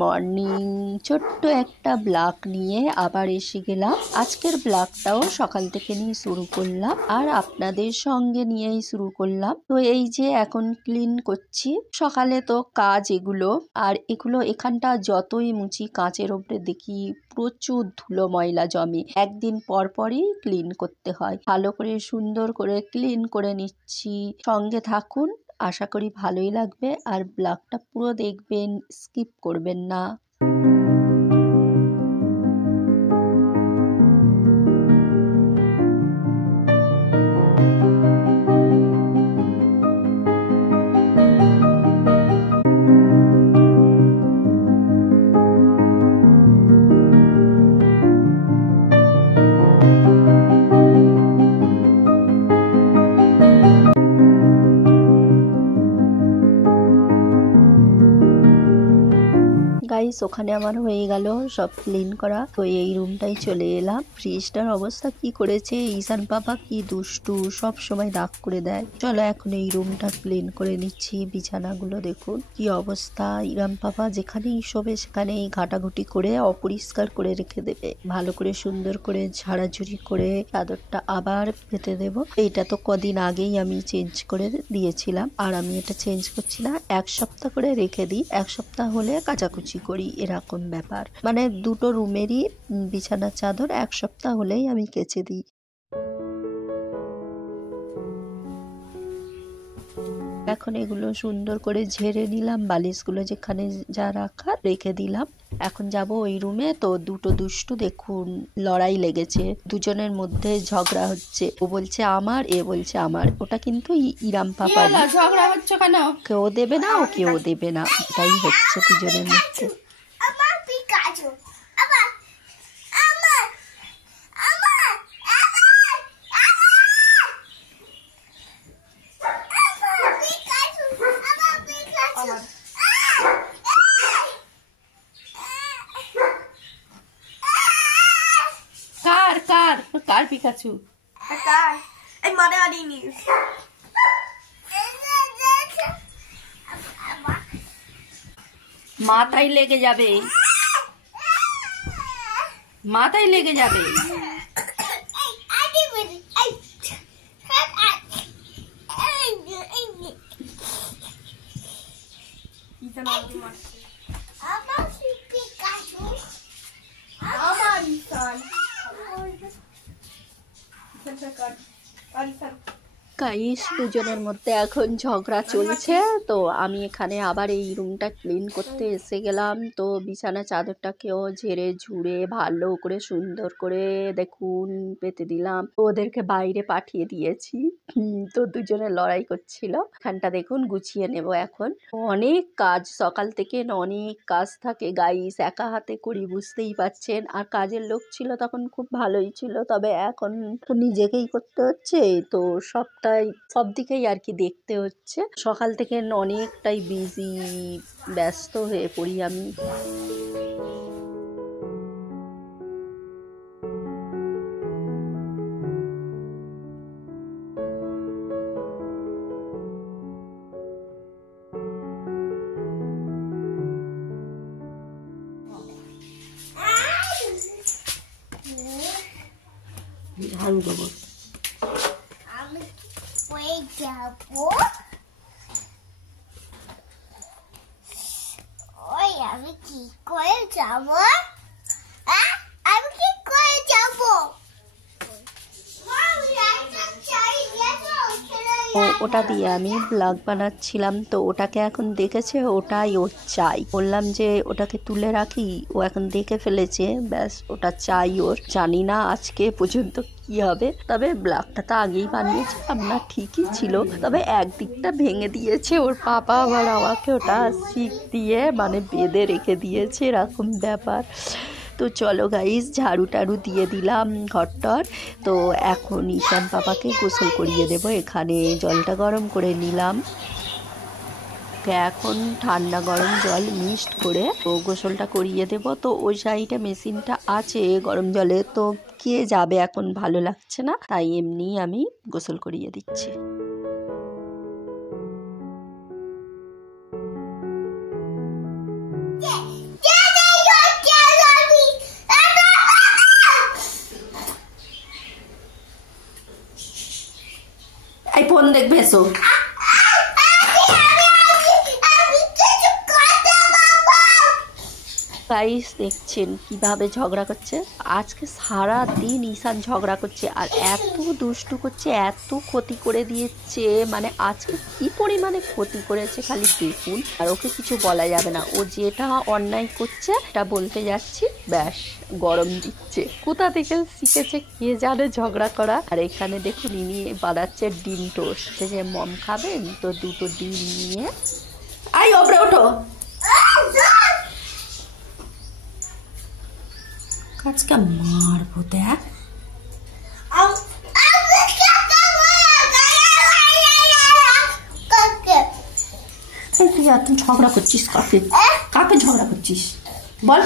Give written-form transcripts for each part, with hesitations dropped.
Morning, ছোট্ট একটা blog নিয়ে আবার এসে গেলাম। আজকের ব্লগটাও সকাল থেকে নিয়ে শুরু করলাম আর আপনাদের সঙ্গে নিয়েই শুরু করলাম। তো এই যে এখন ক্লিন করছি, সকালে তো কাজ এগুলো, আর এগুলো এখানটা যতই মুছি কাঁচের ওপরে দেখি প্রচুর ধুলো ময়লা জমে। একদিন পর পরই ক্লিন করতে হয়। ভালো করে সুন্দর করে ক্লিন করে নিচ্ছি, সঙ্গে থাকুন, আশা করি ভালোই লাগবে। আর ব্লগটা পুরো দেখবেন, স্কিপ করবেন না। গাইস, ওখানে আমার হয়ে গেল সব ক্লিন করা। তো এই রুমটাই চলে এলাম। ফ্রিজটার অবস্থা কি করেছে ঈশান পাপা, কি দুষ্টু, সব সময় দাগ করে দেয়। চলো এখন এই রুমটা ক্লিন করে নিচ্ছি। বিছানাগুলো দেখুন কি অবস্থা। ইরাম পাপা যেখানেই শোবে সেখানেই ঘাটাঘুটি করে অপরিষ্কার করে রেখে দেবে। ভালো করে সুন্দর করে ঝাড়াঝুড়ি করে চাদরটা আবার পেতে দেব। এইটা তো কদিন আগেই আমি চেঞ্জ করে দিয়েছিলাম, আর আমি এটা চেঞ্জ করছি না, এক সপ্তাহ করে রেখে দিই। এক সপ্তাহ হলে কাচাকুচি করি, এরকম ব্যাপার। মানে দুটো রুমেরই বিছানার চাদর এক সপ্তাহ হলেই আমি কেচে দিই। এখন এগুলো সুন্দর করে ঝেড়ে নিলাম, বালিশগুলো যেখানে যা রাখার রেখে দিলাম। এখন যাব ওই রুমে। তো দুটো দুষ্টু দেখুন লড়াই লেগেছে, দুজনের মধ্যে ঝগড়া হচ্ছে। ও বলছে আমার, এ বলছে আমার। ওটা কিন্তু ইরাম পাপা। ঝগড়া হচ্ছে কেন? কেউ দেবে না, ও কেউ দেবে না, এটাই হচ্ছে দুজনের মধ্যে। কার পিকাচু? এই মনে আনিনি। মাথায় লেগে যাবে, মাথায় লেগে যাবে। গাইস, দুজনের মধ্যে এখন ঝগড়া চলছে। তো আমি এখানে আবার এই রুমটা ক্লিন করতে এসে গেলাম। তো বিছানা চাদরটাকেও ঝেড়ে ঝুড়ে ভালো করে সুন্দর করে দেখুন পেতে দিলাম। ওদেরকে বাইরে পাঠিয়ে দিয়েছি। তো দুজনে লড়াই করছিল। এখানটা দেখুন গুছিয়ে নেব এখন। অনেক কাজ, সকাল থেকে অনেক কাজ থাকে গাইস, একা হাতে করি বুঝতেই পারছেন। আর কাজের লোক ছিল তখন খুব ভালোই ছিল, তবে এখন তো নিজেকেই করতে হচ্ছে। তো সব দিকেই আর কি দেখতে হচ্ছে। সকাল থেকে অনেকটাই বিজি, ব্যস্ত হয়ে পড়ি আমি। ঝাড়ু দেবো। আমি কই যাবো? ওই আমি কি করে যাবো? আমি কি করে যাবো? ওটা দিয়ে আমি ব্লগ বানাচ্ছিলাম। তো ওটাকে এখন দেখেছে, ওটাই ওর চাই। বললাম যে ওটাকে তুলে রাখি, ও এখন দেখে ফেলেছে, ব্যাস ওটা চাই ওর। জানি না আজকে পর্যন্ত কি হবে, তবে ব্লগটা তো আগেই বানিয়েছিলাম না, ঠিকই ছিল। তবে একদিকটা ভেঙে দিয়েছে ওর পাপা, আবার আমাকে ওটা শিক দিয়ে মানে বেঁধে রেখে দিয়েছে, এরকম ব্যাপার। তো চলো গাইস, ঝাড়ু টাড়ু দিয়ে দিলাম ঘরটার। তো এখন ঈশান পাপাকে গোসল করিয়ে দেব। এখানে জলটা গরম করে নিলাম। এখন ঠান্ডা গরম জল মিক্সড করে তো গোসলটা করিয়ে দেব। তো ওই সাইডে মেশিনটা আছে গরম জলে, তো কে যাবে, এখন ভালো লাগছে না, তাই এমনি আমি গোসল করিয়ে দিচ্ছি। দেখবে এসো। গাইস দেখছেন কিভাবে ঝগড়া করছে। আজকে সারা দিন ঈশান ঝগড়া করছে আর এত দুষ্টু করছে, এত ক্ষতি করে দিয়েছে, মানে আজকে কি পরিমাণে ক্ষতি করেছে খালি দেখুন। আর ওকে কিছু বলা যাবে না, ও যেটা অন্যায় করছে তা বলতে যাচ্ছি ব্যাস গরম দিচ্ছে। কোথা থেকে শিখেছে কে জানে ঝগড়া করা। আর এখানে দেখুন ইনি বানাচ্ছে ডিম টোস্ট, যে মম খাবেন তো দুটো ডিম নিয়ে আই ওপরে ওঠো। আজকে মারবো দেখ। তুই এত ঝগড়া করছিস কাকে? কাকে ঝগড়া করছিস বল?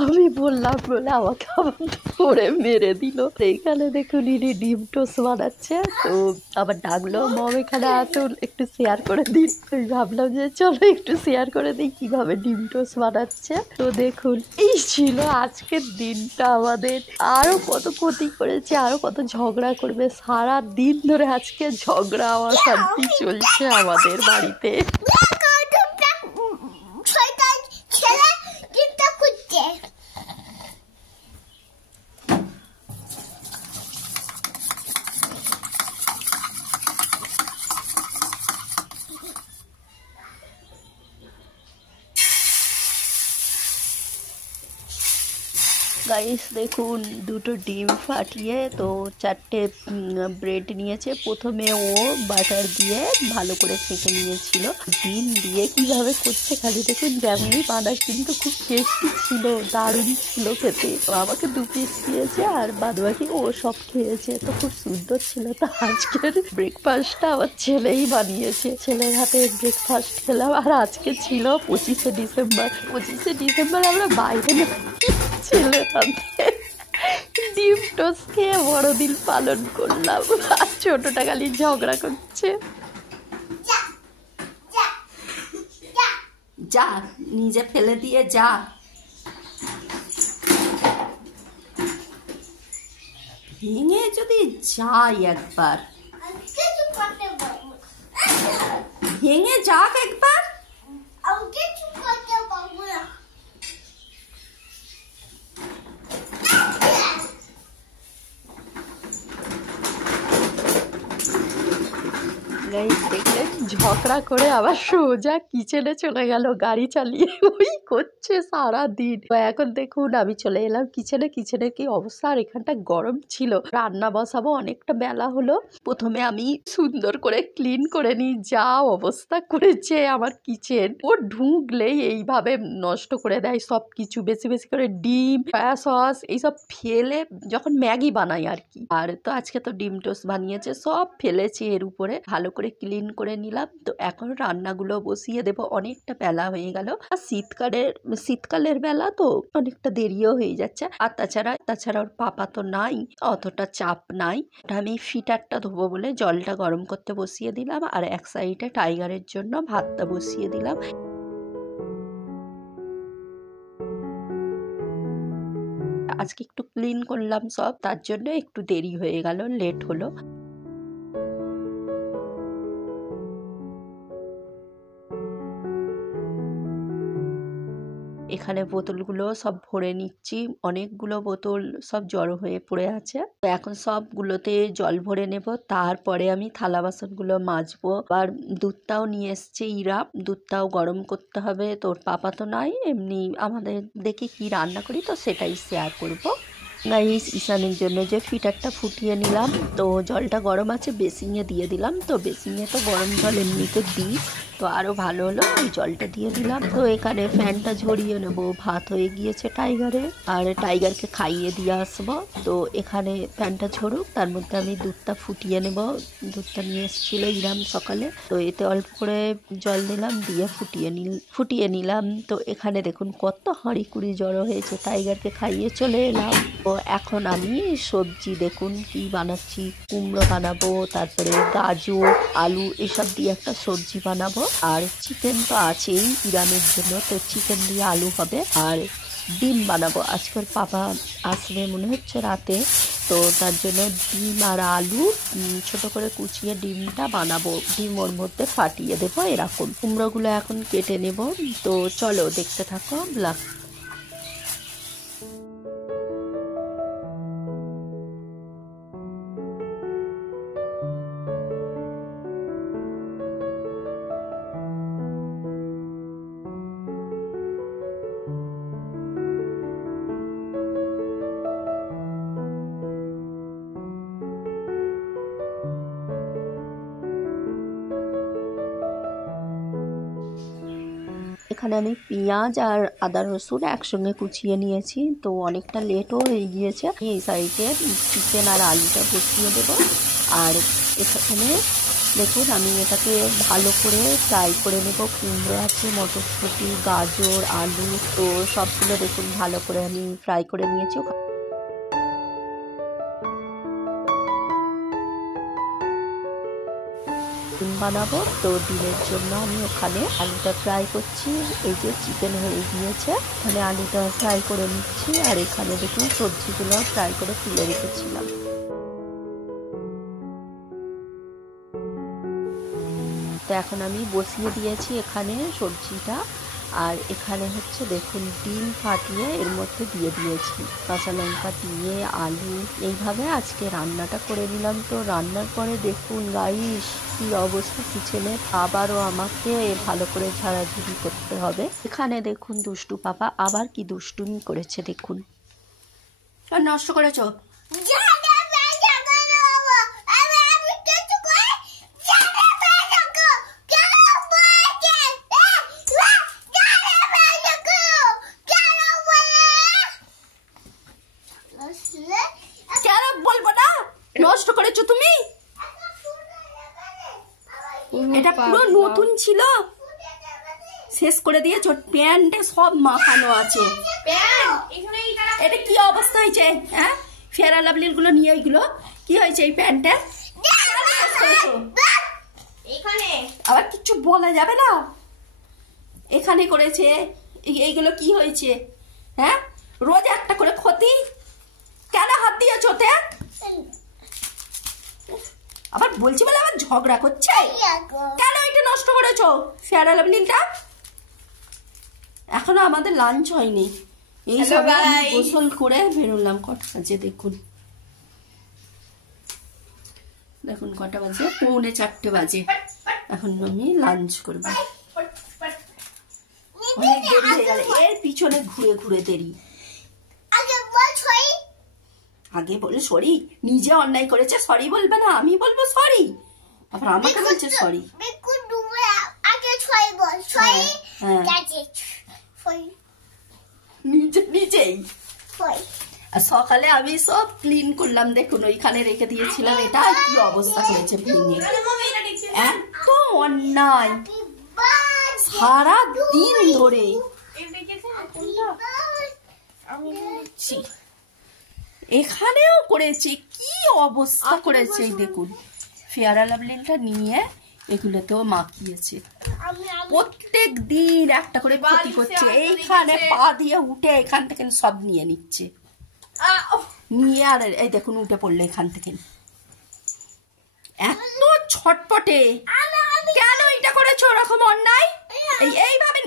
আমি বললাম বলে আমাকে আবার ধরে মেরে দিল। এখানে দেখুন ইনি ডিম টোস্ট বানাচ্ছে, তো আবার ডাকলো মম এখানে আসুন একটু শেয়ার করে দিন। আমি ভাবলাম যে চলো একটু শেয়ার করে দিই কিভাবে ডিম টোস্ট বানাচ্ছে। তো দেখুন এই ছিল আজকের দিনটা আমাদের। আরো কত ক্ষতি করেছে, আরো কত ঝগড়া করবে, সারা দিন ধরে আজকে ঝগড়া অশান্তি চলছে আমাদের বাড়িতে। গাইস দেখুন দুটো ডিম ফাটিয়ে তো চারটে ব্রেড নিয়েছে। প্রথমে ও বাটার দিয়ে ভালো করে সেঁকে নিয়েছিল, ডিম দিয়ে কিভাবে করছে খালি দেখুন। যেমনই বানার কিন্তু খুব টেস্টি ছিল, দারুণ ছিল খেতে। তো আমাকে 2 পিস দিয়েছে আর বাদ বাকি ও সব খেয়েছে, তো খুব সুন্দর ছিল। তো আজকের ব্রেকফাস্টটা আমার ছেলেই বানিয়েছে, ছেলের হাতে ব্রেকফাস্ট খেলাম। আর আজকে ছিল 25শে ডিসেম্বর। 25শে ডিসেম্বর আমরা বাইরে ছেলের হাতে ডিম টোস্ট খেয়ে বড়দিন পালন করলাম। আর ছোটটা খালি ঝগড়া করছে। যা নিজে ফেলে দিয়ে যা। ভেঙে যদি যাই একবার, ভেঙে যাক একবার। দেখলেন ঝগড়া করে আবার সোজা কিচেনে চলে গেল গাড়ি চালিয়ে, ওই করছে সারা দিন। এখন দেখুন আমি চলে এলাম কিচেনে। কিচেনের কি অবস্থা, আর এখানটা গরম ছিল, রান্না বসাবো, অনেকটা বেলা হলো। প্রথমে আমি সুন্দর করে ক্লিন করে নিই। যা অবস্থা করেছে আমার কিচেন, ও ঢুকলেই এইভাবে নষ্ট করে দেয় সব কিছু। বেশি বেশি করে ডিম, সয়া সস এইসব ফেলে, যখন ম্যাগি বানাই আর কি। আর তো আজকে তো ডিম টোস্ট বানিয়েছে, সব ফেলেছে এর উপরে। ভালো করে ক্লিন করে নিলাম। তো এখন রান্নাগুলো বসিয়ে দেবো, অনেকটা বেলা হয়ে গেল। আর শীতকালের বেলা তো অনেকটা দেরিও হয়ে যাচ্ছে। আর তাছাড়া ওর পাপা তো নাই, অতটা চাপ নাই। আমি ফিটারটা ধোবো বলে জলটা গরম করতে বসিয়ে দিলাম, আর এক সাইডে টাইগারের জন্য ভাতটা বসিয়ে দিলাম। আজকে একটু ক্লিন করলাম সব, তার জন্য একটু দেরি হয়ে গেল, লেট হলো। এখানে বোতলগুলো সব ভরে নিচ্ছি, অনেকগুলো বোতল সব জড়ো হয়ে পড়ে আছে। তো এখন সবগুলোতে জল ভরে নেব, তারপরে আমি থালা বাসনগুলো মাজবো। আর দুধটাও নিয়ে এসছে ইরা, দুধটাও গরম করতে হবে। তোর পাপা তো নাই, এমনি আমাদের দেখি কি রান্না করি তো সেটাই শেয়ার করবো। গাইস ঈশানের জন্য যে ফিটারটা ফুটিয়ে নিলাম, তো জলটা গরম আছে, বেসিংয়ে দিয়ে দিলাম। তো বেসিংয়ে তো গরম জল এমনিতে দিই, তো আরও ভালো হলো, ওই জলটা দিয়ে দিলাম। তো এখানে ফ্যানটা ঝরিয়ে নেবো, ভাত হয়ে গিয়েছে টাইগারে, আর টাইগারকে খাইয়ে দিয়ে আসবো। তো এখানে ফ্যানটা ঝরুক, তার মধ্যে আমি দুধটা ফুটিয়ে নেব। দুধটা নিয়ে এসেছিল ইরাম সকালে, তো এতে অল্প করে জল দিলাম, দিয়ে ফুটিয়ে নিলাম। তো এখানে দেখুন কত হাঁড়ি কুড়ি জড়ো হয়েছে, টাইগারকে খাইয়ে চলে এলাম। তো এখন আমি সবজি দেখুন কি বানাচ্ছি, কুমড়ো বানাবো, তারপরে গাজর আলু এসব দিয়ে একটা সবজি বানাবো। আর চিকেন তো আছেই ইরানের জন্য, তো চিকেন দিয়ে আলু হবে। আর ডিম বানাবো, আজকের পাপা আসবে মনে হচ্ছে রাতে, তো তার জন্য ডিম আর আলু ছোট করে কুচিয়ে ডিমটা বানাবো, ডিম ওর মধ্যে ফাটিয়ে দেবো এরকম। কুমড়োগুলো এখন কেটে নেব, তো চলো দেখতে থাকো ব্লগ। এখানে আমি পেঁয়াজ আর আদা রসুন একসঙ্গে কুচিয়ে নিয়েছি, তো অনেকটা লেটও হয়ে গিয়েছে। এই সাইডে চিকেন আর আলুটা বসিয়ে দেবো। আর এখানে দেখুন আমি এটাকে ভালো করে ফ্রাই করে নেব। কুমড়ো আছে, মটরশুঁটি, গাজর, আলু, তো সবগুলো দেখুন ভালো করে আমি ফ্রাই করে নিয়েছি। ডিম বানাবো, তো ডিমের জন্য আমি ওখানে আলুটা ফ্রাই করছি। এই যে চিকেন হয়ে গিয়েছে, এখানে আলুটা ফ্রাই করে নিচ্ছি। আর এখানে দেখুন সবজিগুলো ফ্রাই করে তুলে রেখেছিলাম। তো এখন আমি বসিয়ে দিয়েছি এখানে সবজিটা। আর এখানে হচ্ছে দেখুন ডিম ফাটিয়ে এর মধ্যে দিয়ে দিয়েছি, কাঁচা লঙ্কা দিয়ে আলু, এইভাবে আজকে রান্নাটা করে নিলাম। তো রান্নার পরে দেখুন গাইস কি অবস্থা কিচেনের, আবারও আমাকে ভালো করে ঝাড়াঝুড়ি করতে হবে। এখানে দেখুন দুষ্টু পাপা আবার কি দুষ্টুমি করেছে দেখুন। নষ্ট করেছো? কেন বলবো না, নষ্ট করেছো তুমি। এটা পুরো নতুন ছিল, শেষ করে দিয়েছো। প্যান্টে সব মাখানো আছে। এটা কি অবস্থা হয়েছে? হ্যাঁ, ফেয়ার লাভলির গুলো নিয়ে ওইগুলো কি হয়েছে এই প্যান্টে? আবার কিছু বলা যাবে না। এখানে করেছে, এইগুলো কি হয়েছে? হ্যাঁ, রোজ একটা করে ক্ষতি। কেন হাত দিয়েছো ওতে? আবার বলছি বলে আবার ঝগড়া করছে। কেন এটা নষ্ট করেছো ফেয়ার লাভলিটা? এখনো আমাদের লাঞ্চ হয়নি। এই সব গোসল করে বেরোলাম। কটা বাজে দেখুন, দেখুন কটা বাজে, 3:45 বাজে। এখন আমি লাঞ্চ করবো। অনেক দেরি হয়ে গেল, এর পিছনে ঘুরে ঘুরে দেরি। আগে বলে সরি, নিজে অন্যায় করেছে সরি বলবে না, আমি বলবো সরি, আবার আমাকে বলছে সরি। নিজেই। আর সকালে আমি সব ক্লিন করলাম, দেখুন ওইখানে রেখে দিয়েছিলাম, এটা কি অবস্থা করেছে ভেঙে। এত অন্যায় সারা দিন ধরে। এখানেও করেছে, কি অবস্থা করেছে দেখুন। ফেয়ার লাভলিনটা নিয়ে এগুলোতেও মাখিয়েছে। প্রত্যেক দিন একটা করে ক্ষতি করছে। এইখানে পা দিয়ে উঠে এখান থেকে সব নিয়ে নিচ্ছে, নিয়ে আর এই দেখুন উঠে পড়লো এখান থেকে। এত ছটপটে, কেন এটা করেছো ওরকম অন্যায়? এইভাবে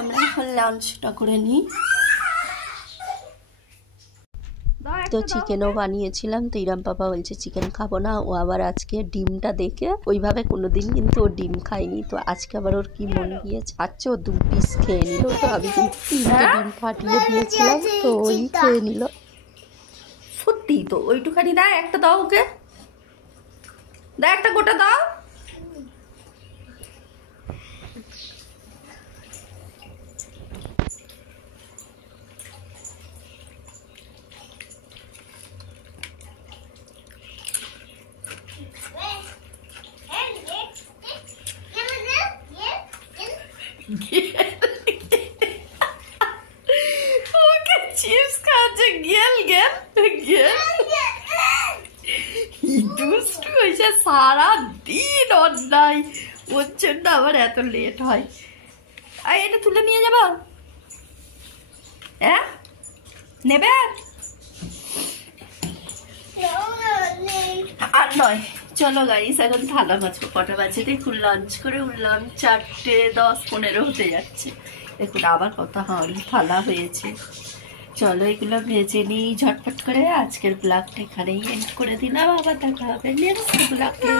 আমরা লাঞ্চটা করে নিই। তো চিকেনও বানিয়েছিলাম, তো ইরাম পাপা বলছে চিকেন খাবো না। ও আবার আজকে ডিমটা দেখে ওইভাবে কোনোদিন কিন্তু ও ডিম খায়নি, তো আজকে আবার ওর কি মন গিয়েছে, আচ্ছা ও 2 পিস খেয়ে নিল। তো আমি কিন্তু 3টে ডিম ফাটিয়ে দিয়েছিলাম, তো ওই খেয়ে নিল। সত্যি তো, ওইটুখানি দাও, একটা দাও ওকে, দাও একটা গোটা দাও। গেল গেল গেল দুষ্টু হয়েছে সারা দিন অন্যায়, ওর জন্য আবার এত লেট হয়। আর এটা তুলে নিয়ে যাবো, হ্যাঁ নেবে? আর নয়, চলো গাইস এখন থালা মাছবো। কটা বাজে দেখুন, লাঞ্চ করে উঠলাম 4:10-15 হতে যাচ্ছে। দেখুন আবার কত হাঁড়ি থালা হয়েছে। চলো এগুলো ভেজে নিই ঝটপট করে। আজকের ব্লগটা এখানেই এন্ড করে দিলাম, আবার দেখা হবে নেক্সট ব্লগে।